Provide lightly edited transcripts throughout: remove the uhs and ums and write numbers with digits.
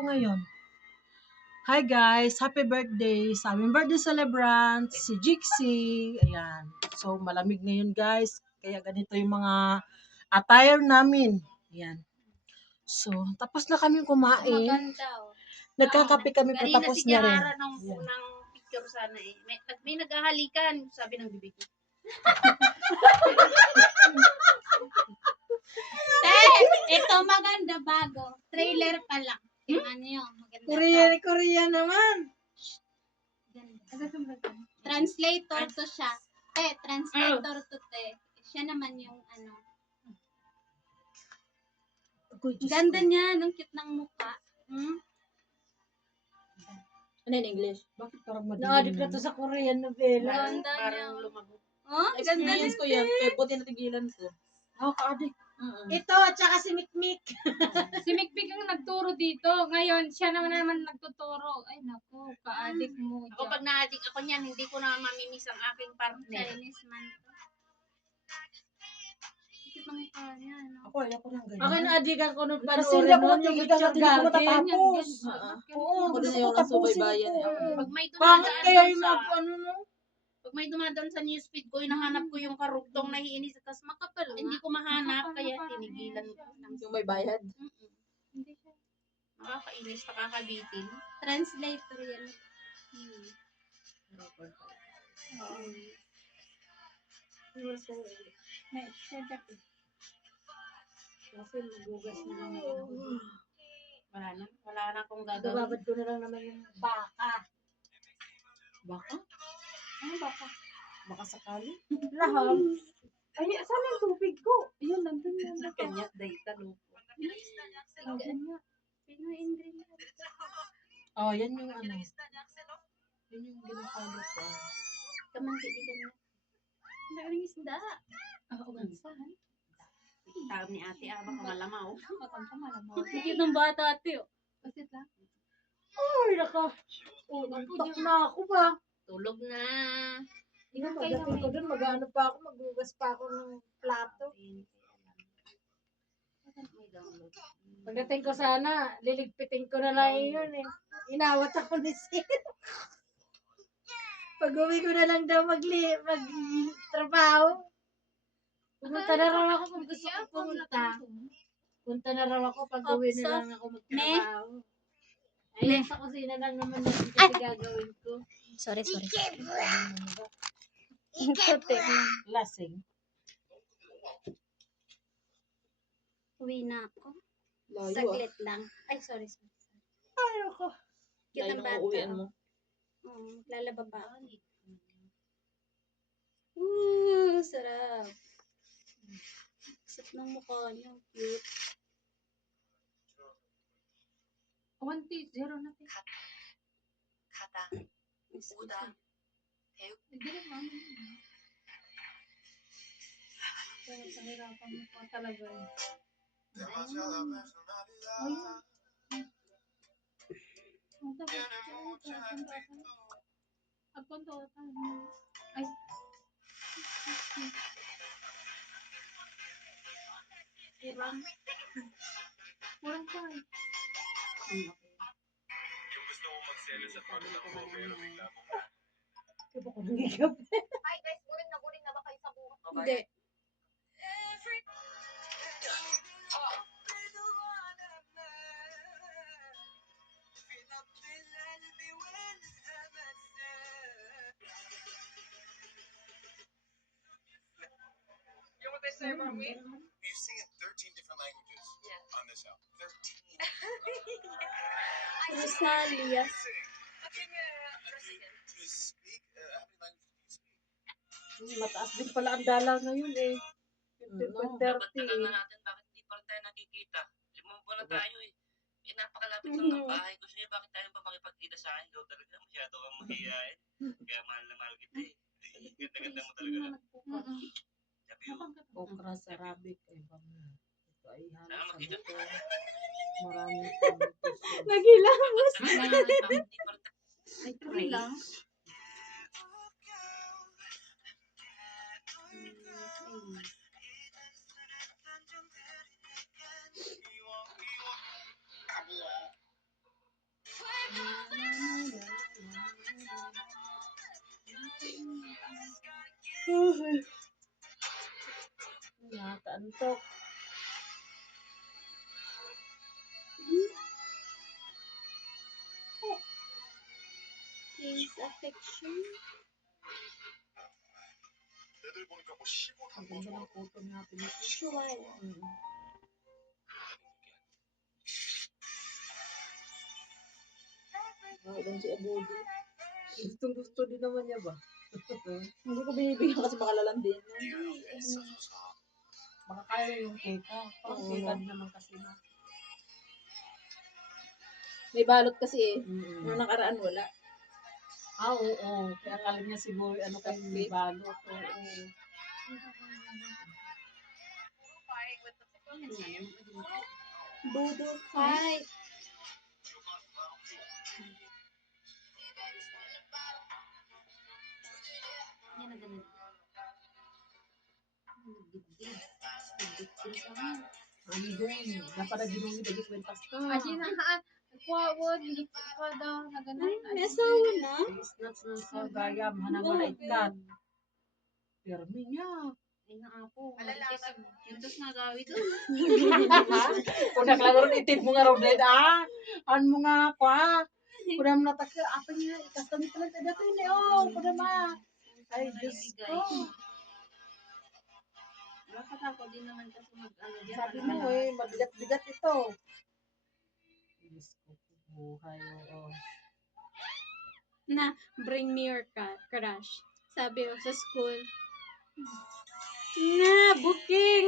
ako ngayon. Hi guys, happy birthday sa aming birthday celebrant, si Jixie. Ayan. So, malamig ngayon guys. Kaya ganito yung mga attire namin. Ayan. So, tapos na kami kumain. Maganda, oh. Nagkakape kami Kanina patapos si na rin. Kiara nung unang picture sana eh. May naghahalikan, sabi ng bibig ko. Ito maganda bago. Trailer pa lang. Ano yun? Maganda. Korea naman. Translator to siya. Translator to te. Siya naman yung ano. Ganda niya, nung cute ng mukha. Ano in English? Bakit parang madilim? Naadip na to sa Korean novela. Ganda niya. Parang lumago. Oh, ganda niya. Experience ko yan. Kaya buti natigilan ko. Ako ka-addict. Ito at saka si Mikmik. Si Mikmik ang nagturo dito. Ngayon, siya naman nagtuturo. Ay, naku, ka-addict mo. Ako pag na-addict ako niyan, hindi ko na mamimiss ang aking partner. Chinese man. Cute ng mukha niya, no? Ako, ayoko ng ganyan. Ako na-adigan ko nung Kasi panoorin hindi ako nun, yung matigil picture kasi hindi ko garden. matatapos. Oo, Ako gusto din ko yung tapusin nasubaybayan. ito. Pag may Pangit dumadaan kaya doon yung sa... ano no? Pag may dumadaan sa newsfeed ko, hinahanap ko yung karugtong nahiinis. Tapos makapal. Hindi ko mahanap, kaya tinigilan ko. Yung may bayad. Hindi siya. Nakakainis, nakakabitin. Translator yan. Kasi magugas na lang ako. Wala na akong gagawin. Babad ko na lang naman yung baka. Baka? Ano baka? Baka sakali? Laham. Ay, saan yung tubig ko? Ayun, nandun yan. Sa kanya, data lupo. Pinoy ingredient. Oh, yan yung ano. Yan yung ginapalo ko. Kamangkidigan na. Ang daming isda. Ako, gansahan. Tawag ni ate, baka malamaw. Matang malamaw. Cute ng bata ate. Basit lang. Ay, naka. Oh, nantok na ako ba? Tulog na. Tingnan, pagdating ko dun, mag-ano pa ako, magugas pa ako ng plato. Pagdating ko sana, liligpitin ko na lang yun eh. Inawat ako ni Sid. Pag-uwi ko na lang daw mag-trabaho. Pumunta na raw ako kung gusto ko pumunta. Punta na raw ako pag-uwi na lang ako magtrabaho. Ayun, sa kusina lang naman yung kasi gagawin ko. Sorry. Lasing. Uwi na ako. Layo ah. Saglit lang. Ay, sorry. Ay, ako. Cute Layo ng ng bata. uuwian mo. Lalaba ba? Sarap. Sarap ng mukha niya. Cute. 1-0 na. Hindi rin mami. Kaya pahirapan mo pa talaga eh. Ay. Kurang pa eh. Ito ko nangigap. Hindi. You sing in 13 different languages on this album. 13. Rosalia. Do you speak? How many languages do you speak? Mataas din pala ang dalaw na yun eh. Dapat talaga natin bakit hindi pa rin tayo nakikita. 5 buwan na tayo eh. Napakalapit lang ng bahay ko sa'yo. Bakit tayo pa makipagkita sa akin? Ikaw talaga masyado kang mahihain. Kaya mahal na mahal kita eh. Ganda-ganda mo talaga. Sabi ko, Okra sa rabbit. Ay, bang ito ay halos sana sa makita. buto. Maraming pagkakas. Nagilamos. Sana nga, bakit hindi pa rin tayo Ay, pray lang. Nakakaantok. King's affection. 애들 보니까 뭐 시골 Ang 한번 ganda ng photo natin. Shuai. Doon si Abudi. Gustong gusto din naman niya ba? Hindi ko binibigyan kasi baka lalambin. Baka kaya yung keka. Parang Oo. keka din naman kasi na. May balot kasi eh. Mm. Nung nakaraan wala. Oo. Kaya akala niya siguro ano kayo may balot. Oo. Boodle fight. Yan na ganun. Ano din? Dapat ginungi dagit kwentas ka. Aji na haan. Kuwawod, hindi ko daw na ganun. May asawa na? Snatch na sa gayam. Hanang wala ikat. Permi niya. Ay na apo. Yung nga gawin to. Kung naklaroon itid mo nga Roblet, An mo nga kwa. Kuda mo natakil. Apa niya? Ikastan nito lang. Dato yun kuda ma. Ay, Diyos ko. Bakit ako din naman kasi mag-ano dyan. Sabi mo mabigat-bigat ito. Diyos ko. Buhay, oo. Na, bring me your crush. Sabi ko sa school. Na, booking.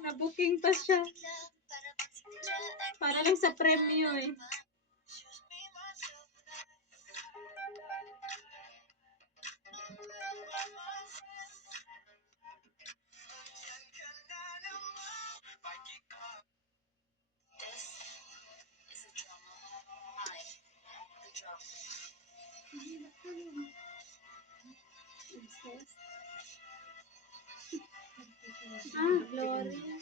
Na-booking pa siya. Para lang sa premyo eh. Glory.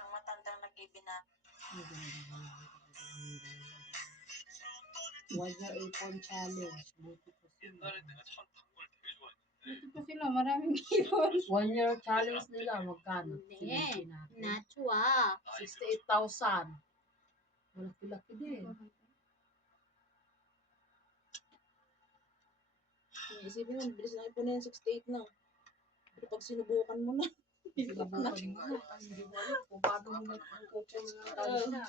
Ang matandang nag-ibina. 1 year 8 challenge. Buti pa sila. 옛날에 내가 참 닭발 되게 좋아했는데 Ito pa sila, maraming hero. 1 year challenge nila. Magkano? Hindi. Silipin natin. Nachwa. 68,000. Malaki-laki din. Isipin mo, bilis na ipon na yung 68 na. Pero pag sinubukan mo na, Sinubukan mo na. Hindi mo alam kung paano mo magkukunin ng tali na.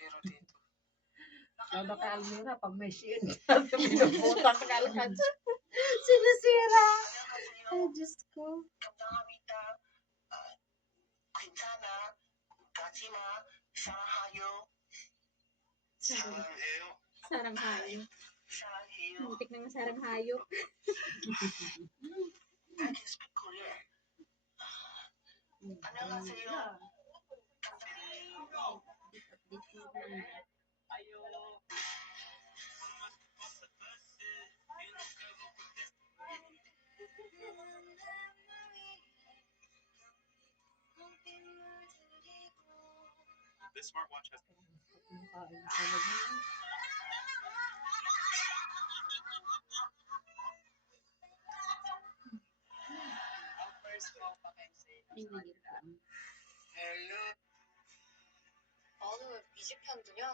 pero dito Lalo kay Almira, pag may sheen, binubutas ka agad. Sinisira. Ay, Diyos ko. 감사합니다. 괜찮아. 가지마. 사랑해요. 사랑해요. Sarang hayop. 사랑해요. Muntik na nga sarang hayop. I can speak Korean. 안녕하세요. This smartwatch has Ay, nagiging. 헬로. 너는 왜 뮤직팬들이야?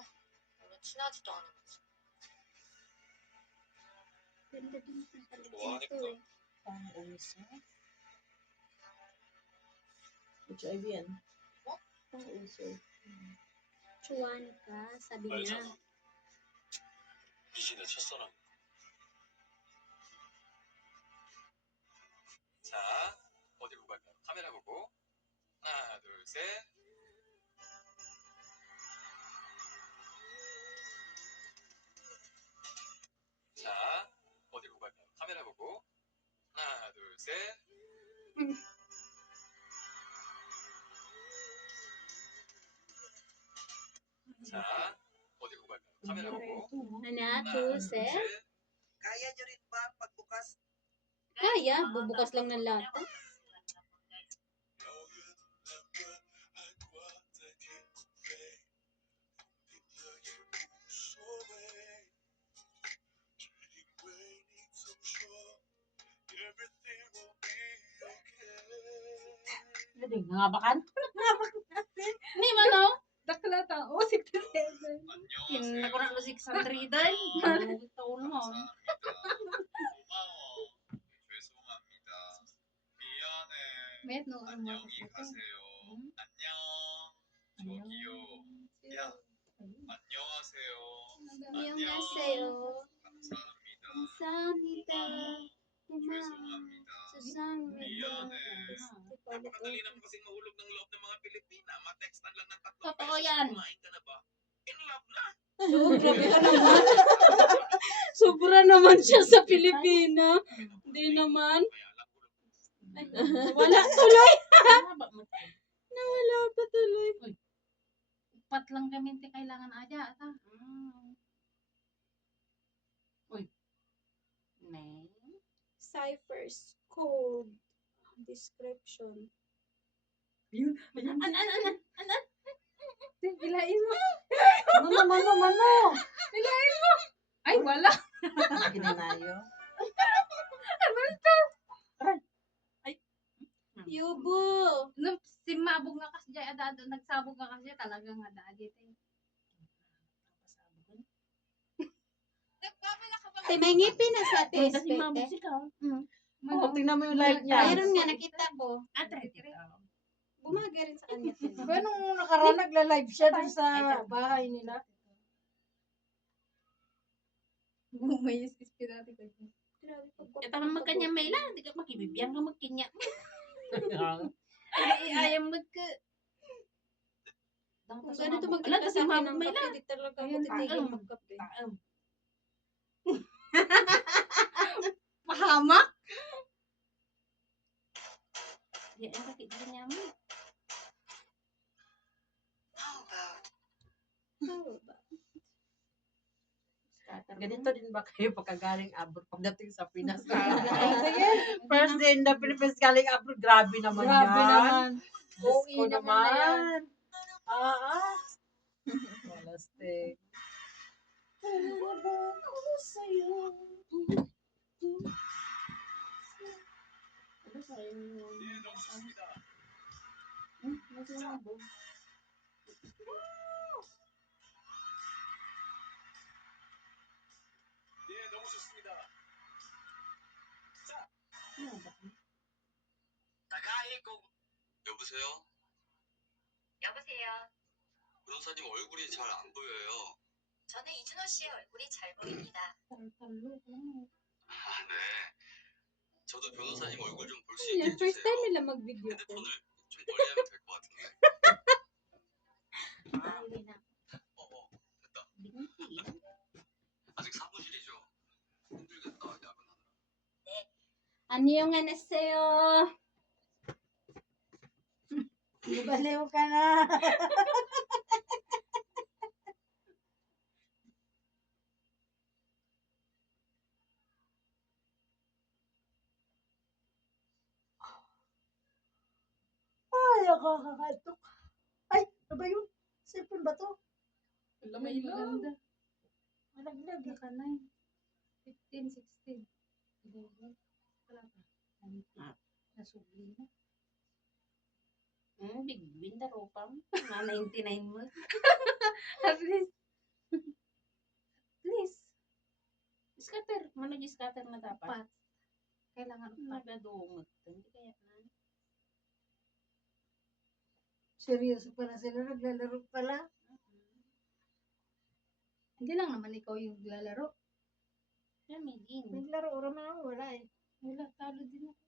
원래 친하지도 않으면서. Ganda din sa paligid 좋아하니까. nito eh. Pang-uso. HIV yan. What? Pang-uso. Chuanica, sabi niya. 말잖아. 미진의 첫사랑. 자, 어디로 갈까요? 카메라 보고. 하나, 둘, 셋. 자, 어디로 갈까요? 카메라 보고. 하나, 둘, 셋. 자, 어디로 갈까요? 카메라 보고. Haná, 하나, two, 둘, set. 셋. Kaya nyo rin ba pagbukas Kaya, bubukas lang ng lata. Hindi, nangabakan? Ni mano? Dakla ta. Oh, 67. 안녕하세요. Ako na lo 600 dal. Taon mo. 고마워. 죄송합니다. 미안해. Met no ano mo. 안녕히 가세요. 안녕. 저기요. 야. 안녕하세요. Annyeonghaseyo. 감사합니다. Samida. 죄송합니다. Susamida. 미안해. Napakadali naman kasing mahulog ng loob ng mga Pilipina. Matextan lang ng 3 Totoo beses. yan. Kumain ka na ba? In love na. Grabe ka naman. Sobra naman siya sa Pilipina. Hindi naman. Kaya lang hulog. Wala tuloy. Nawala pa tuloy. Upat lang kami ti kailangan aja ata. Name. Ciphers. Code. Description. An. Ilain mo. Mano. Ay, wala. Kinanayo. Yubo. Nung simabog nga kasi dyan, nagsabog nga kasi talagang adadi. Tay, may ngipin na sa ate. Kasi mabog Espete. siya. Oh, tingnan mo yung live niya. Mayroon nga nakita ko. Atret. Bumaga rin sa kanya. Diba nung nakaraan nagla-live siya dun sa bahay nila? Bumayos ispirati ko. Grabe Ito naman magkanya may lang. Hindi ka makibibiyang ka magkinya. Ayam magka. Kung ganito Alam, magkita kasi sa akin mabog ng may kape, lang. di talaga ako Ayun, titigil taam. magkape. Pahamak? Di ang sakit din niya mo. How about Ganito din ba kayo pagkagaling abroad pagdating sa Pinas? Sige. First day in the Philippines galing abroad, grabe naman Grabe yan. naman. Diyos OE ko naman na yan. naman. Walastik. 네, 너무 좋습니다. 네, 너무 좋습니다. 자, 나가이 고. 여보세요? 여보세요. 변호사님 얼굴이 잘 안 보여요. 저는 이준호 씨의 얼굴이 잘 보입니다. 아, 네. 저도 변호사님 얼굴 좀 볼 수 Yan, 있게 first time 해주세요. nila mag-video ko. 핸드폰을 좀 멀리 하면 될 것 같은데. 됐다. 아직 사무실이죠. 힘들겠다, 야근하느라. Annyeonghaseyo. Baliw ka na. Ay, nakakakatok. Ay, ano ba yun? Cellphone ba to? May maganda. Malaglag. Naka 9. 15, 16. 11. Wala pa. Nasubli na. Big win na ropam. Na 99 mo. At least. Please. Scatter. Mano yung scatter na dapat? Pat. Kailangan upat. Nagadumot. Hindi kaya na. Seryoso pala sila, naglalaro pala. Hindi lang naman ikaw yung lalaro. Kami din. Naglaro naman ako, wala eh. Wala, talo din ako.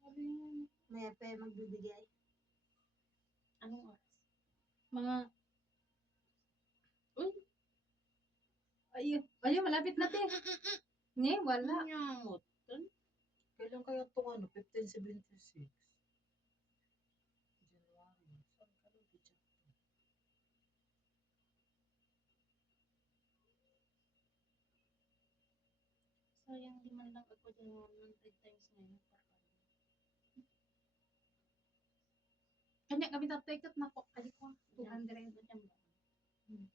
Talo yun. Maya pa yung magbibigay. Anong oras? Mga... Uy! Ayun, malapit na te. Ne, wala. Nyamot. Kailan kaya itong 1576? January. Saan ka lang picture? Sayang di man lang ako dyan 100 times ngayon. Kanya kami tatakot na ko. Ay ko, 200. Jamba.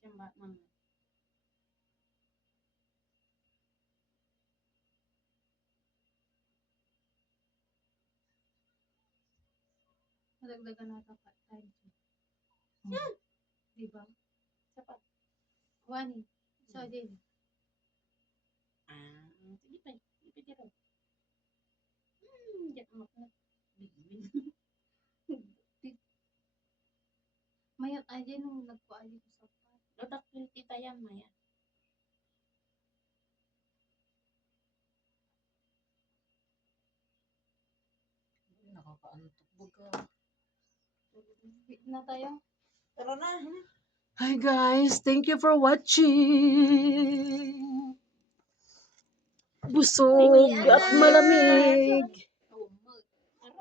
Jamba, mama. Madagdagan natin 5 times. Diba? Sapat. One. So, din. Sige pa. Sige pa dito. Diyan amak na. Mayat aja nung nagpaali ko sa pa. Lodak tita yan, Maya. Nakakaantok baga. Na tayo. Tara na. Hi guys, thank you for watching. Busog at malamig.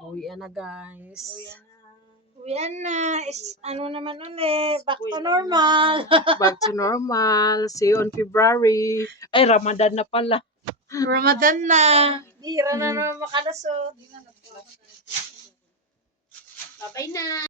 Uwian na guys. Uwian na. Ano naman ulit. Back to normal. Back to normal. See you on February. Ay, Ramadan na pala. Ramadan na. Hira na naman makalasot. Babay na.